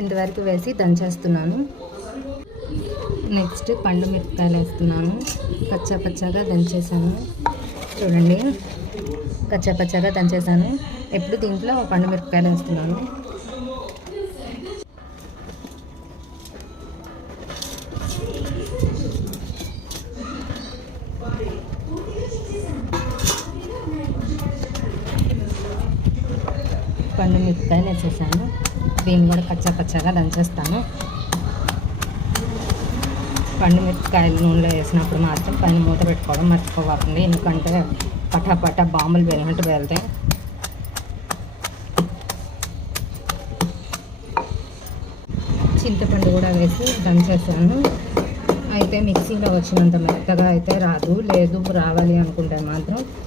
ఇంతవరకు వేసి దంచేస్తున్నాను. నెక్స్ట్ పండు మిరపకాయలు వేస్తున్నాను. పచ్చా పచ్చగా దంచేసాను చూడండి. పచ్చా పచ్చగా దంచేసాను ఎప్పుడు దీంట్లో పండు మిరపకాయలు వేస్తున్నాను. పండు మిరపకాయలు వేసేసాను. దీన్ని కూడా పచ్చ పచ్చగా దంచేస్తాను. పండు మిరపకాయలు నూనెలో వేసినప్పుడు మాత్రం పైన మూత పెట్టుకోవడం మర్చిపోవాలండి ఎందుకంటే పటాపట బాంబులు వెళ్ళినట్టు వెళ్తాయి చింతపండు కూడా వేసి దంచేసాను. అయితే మిక్సీలో వచ్చినంత మెత్తగా అయితే రాదు లేదు రావాలి అనుకుంటే మాత్రం